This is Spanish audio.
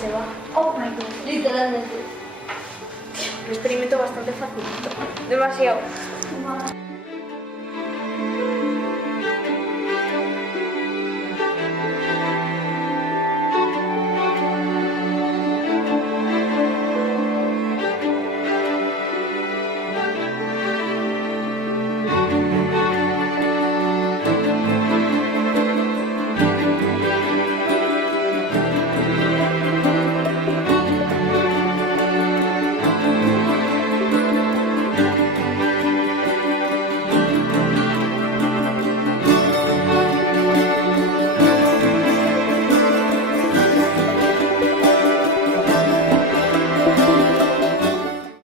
se va. Oh my god, literalmente. Un experimento bastante facilito. Demasiado. Vale.